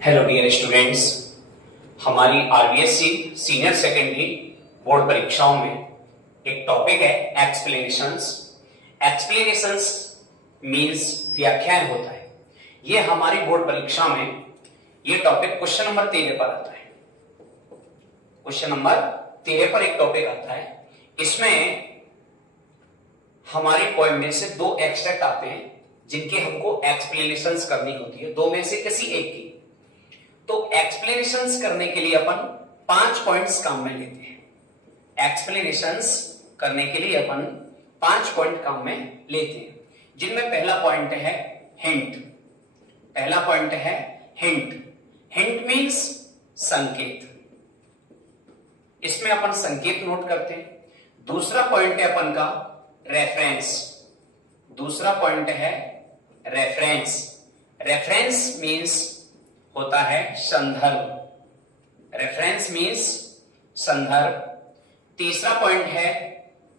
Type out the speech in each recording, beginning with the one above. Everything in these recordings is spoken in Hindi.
हेलो डियर स्टूडेंट्स, हमारी आरबीएससी सीनियर सेकेंडरी बोर्ड परीक्षाओं में एक टॉपिक है एक्सप्लेनेशंस। एक्सप्लेनेशंस मींस व्याख्याएं होता है। ये हमारी बोर्ड परीक्षा में ये टॉपिक क्वेश्चन नंबर 13 पर आता है। क्वेश्चन नंबर 13 पर एक टॉपिक आता है। इसमें हमारी पोएम में से दो एक्सट्रैक्ट आते हैं जिनके हमको एक्सप्लेनेशंस करनी होती है, दो में से किसी एक की। तो एक्सप्लेनेशंस करने के लिए अपन 5 पॉइंट्स काम में लेते हैं। एक्सप्लेनेशंस करने के लिए अपन 5 पॉइंट काम में लेते हैं, जिनमें पहला पॉइंट है हिंट। पहला पॉइंट है हिंट। हिंट मींस संकेत। इसमें अपन संकेत नोट करते हैं। दूसरा पॉइंट है अपन का रेफरेंस। दूसरा पॉइंट है रेफरेंस। रेफरेंस मींस होता है संदर्भ। रेफरेंस मींस संदर्भ। तीसरा पॉइंट है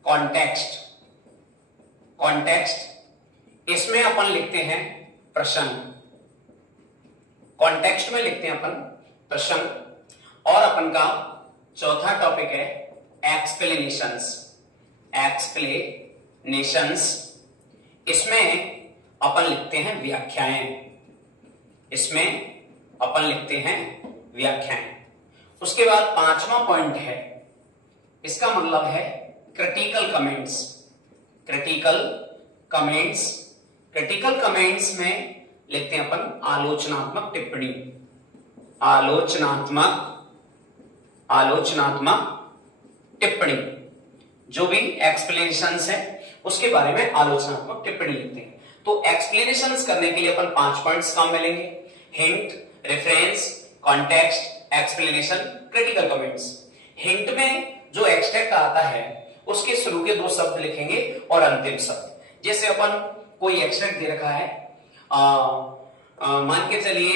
कॉन्टेक्स्ट। कॉन्टेक्स्ट इसमें अपन लिखते हैं प्रश्न। कॉन्टेक्स्ट में लिखते हैं अपन प्रश्न। और अपन का चौथा टॉपिक है एक्सप्लेनेशंस। एक्सप्लेनेशंस इसमें अपन लिखते हैं व्याख्याएं। इसमें अपन लिखते हैं व्याख्याएं। उसके बाद पांचवा पॉइंट है, इसका मतलब है critical comments. Critical comments. Critical comments में लिखते हैं अपन आलोचनात्मक टिप्पणी। आलोचनात्मक टिप्पणी। जो भी एक्सप्लेनेशंस है उसके बारे में आलोचनात्मक टिप्पणी लिखते हैं। तो एक्सप्लेनेशंस करने के लिए अपन 5 पॉइंट्स काम में लेंगे। Hint, reference, context, explanation, critical comments. Hint में जो एक्सट्रैक्ट आता है उसके शुरू के 2 शब्द लिखेंगे और अंतिम शब्द। जैसे अपन कोई एक्सट्रैक्ट दे रखा है, मान के चलिए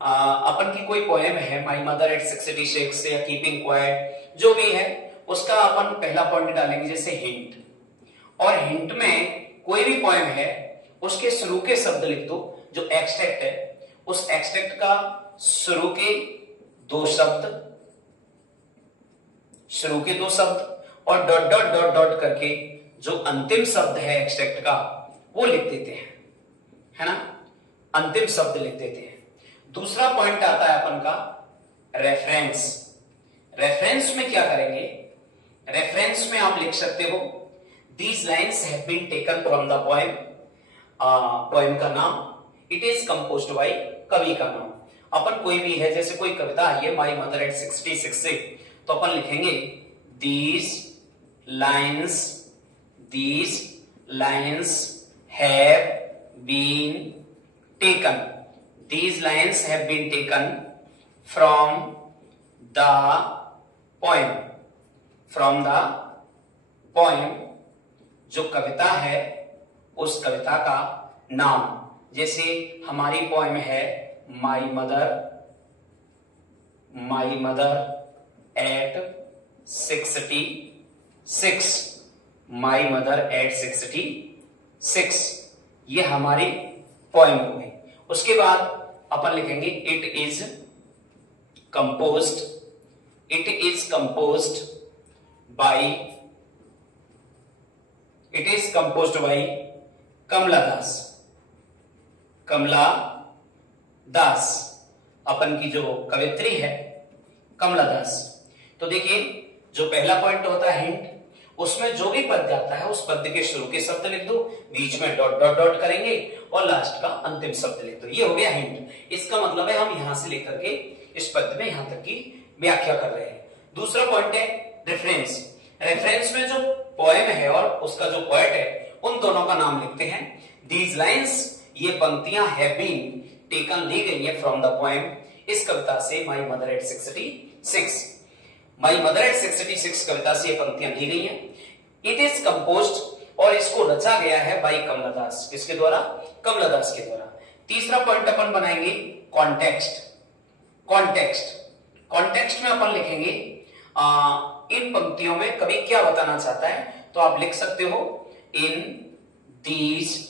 अपन की कोई पोएम है माई मदर एट 66 या कीपिंग क्वाइट, जो भी है उसका अपन पहला पॉइंट डालेंगे जैसे हिंट। और हिंट में कोई भी पोएम है उसके शुरू के शब्द लिख दो। जो एक्सट्रैक्ट है उस एक्सट्रैक्ट का शुरू के 2 शब्द और डॉट डॉट डॉट डॉट करके जो अंतिम शब्द है एक्सट्रैक्ट का वो लिख देते हैं, है ना। अंतिम शब्द लिख देते हैं। दूसरा पॉइंट आता है अपन का रेफरेंस। रेफरेंस में क्या करेंगे? रेफरेंस में आप लिख सकते हो these lines have been taken from the poem. Poem का नाम, इट इज कंपोज्ड बाय, कवि का नाम। अपन कोई भी है, जैसे कोई कविता आई है माई मदर एट 66 से, तो अपन लिखेंगे these lines have been taken. These lines have been taken from the poem. From the poem जो कविता है उस कविता का नाम। जैसे हमारी पोएम है my mother eight 66। My mother eight 66 ये हमारी पोएम हो गई। उसके बाद अपन लिखेंगे इट इज कंपोज्ड बाई कमला दास। अपन की जो कवित्री है कमला दास। तो देखिए जो पहला पॉइंट होता है हिंट, उसमें जो भी पद्य आता है उस पद्य के शुरू के शब्द लिख दो, बीच में डॉट डॉट डॉट करेंगे और लास्ट का अंतिम शब्द लिख दो। ये हो गया हिंट। इसका मतलब है हम यहां से लेकर के इस पद्य में यहां तक की व्याख्या कर रहे हैं। दूसरा पॉइंट है रेफरेंस। रेफरेंस में जो पोएम है और उसका जो पोएट है उन दोनों का नाम लिखते हैं। दीज लाइन्स ये पंक्तियां हैव बीन टेकन ली गई है फ्रॉम द पोएम, इस कविता से my mother eight 66। My mother eight 66 कविता से ये पंक्तियां ली गई हैं। इट इज कंपोज्ड और इसको रचा गया है बाई कमला दास। किसके द्वारा? कमला दास के द्वारा। तीसरा पॉइंट अपन बनाएंगे कॉन्टेक्स्ट। कॉन्टेक्स्ट में अपन लिखेंगे इन पंक्तियों में कवि क्या बताना चाहता है। तो आप लिख सकते हो in these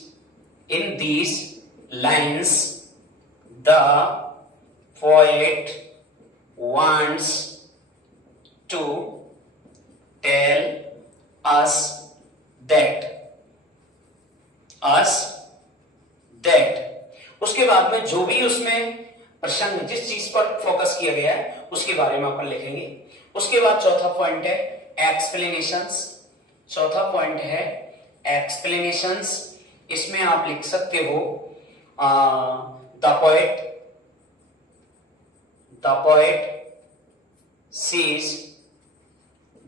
lines the poet wants to tell us that उसके बाद में जो भी उसमें प्रसंग जिस चीज पर फोकस किया गया है उसके बारे में अपन लिखेंगे। उसके बाद चौथा पॉइंट है एक्सप्लेनेशंस। चौथा पॉइंट है एक्सप्लेनेशंस। इसमें आप लिख सकते हो द पोएट sees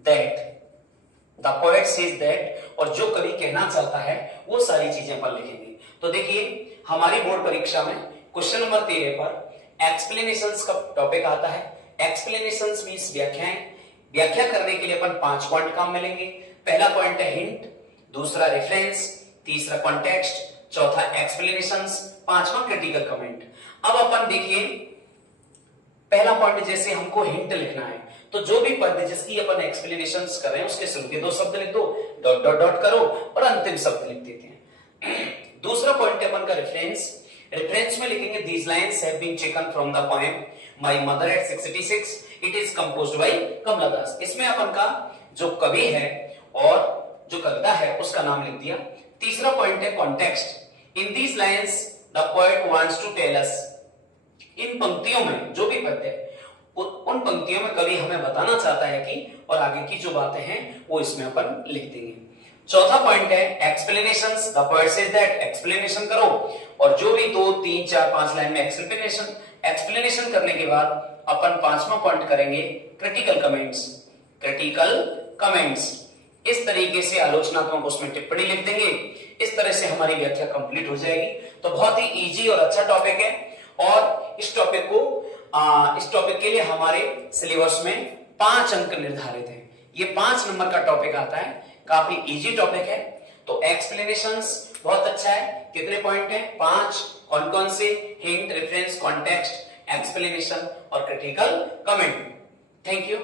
that और जो कवि कहना चाहता है वो सारी चीजें अपन लिखेंगे। तो देखिए हमारी बोर्ड परीक्षा में क्वेश्चन नंबर 13 पर एक्सप्लेनेशंस का टॉपिक आता है। एक्सप्लेनेशंस मींस व्याख्याएं। व्याख्या करने के लिए अपन 5 पॉइंट काम मिलेंगे। पहला पॉइंट है हिंट, दूसरा रेफरेंस, तीसरा कॉन्टेक्स्ट, चौथा एक्सप्लेनेशंस, पांचवा क्रिटिकल कमेंट। अब अपन देखिए पहला पॉइंट जैसे हमको हिंट लिखना है तो जो भी पद जिसकी अपन एक्सप्लेनेशंस कर रहे हैं उसके शुरू के 2 शब्द लिख दो, डॉट डॉट डॉट करो और अंतिम शब्द लिख देते हैं। दूसरा पॉइंट है अपन का रेफरेंस। रेफरेंस में लिखेंगे these lines have been taken from the poem my mother at 686 it is composed by Kamala Das. इसमें अपन का जो कवि है और जो कविता है उसका नाम लिख दिया। तीसरा पॉइंट है context. In these lines the poet wants to tell us. इन पंक्तियों में जो भी पद है उन पंक्तियों में कवि हमें बताना चाहता है कि और आगे की जो बातें हैं वो इसमें अपन लिख देंगे। चौथा पॉइंट है explanations. The poet says that explanation करो और जो भी 2, 3, 4, 5 लाइन में एक्सप्लेनेशन करने के बाद अपन 5वां पॉइंट करेंगे क्रिटिकल कमेंट्स। क्रिटिकल कमेंट्स इस तरीके से आलोचनात्मक उसमें टिप्पणी लिख देंगे। इस तरह से हमारी व्याख्या कंप्लीट हो जाएगी। तो बहुत ही इजी और अच्छा टॉपिक है और इस टॉपिक के लिए हमारे सिलेबस में 5 अंक निर्धारित हैं। ये 5 नंबर का टॉपिक आता है, काफी इजी टॉपिक है। तो एक्सप्लेनेशंस बहुत अच्छा है। कितने पॉइंट हैं? 5। कौन कौन से? हिंट, रेफरेंस, कॉन्टेक्स्ट, एक्सप्लेनेशन और क्रिटिकल कमेंट। Thank you.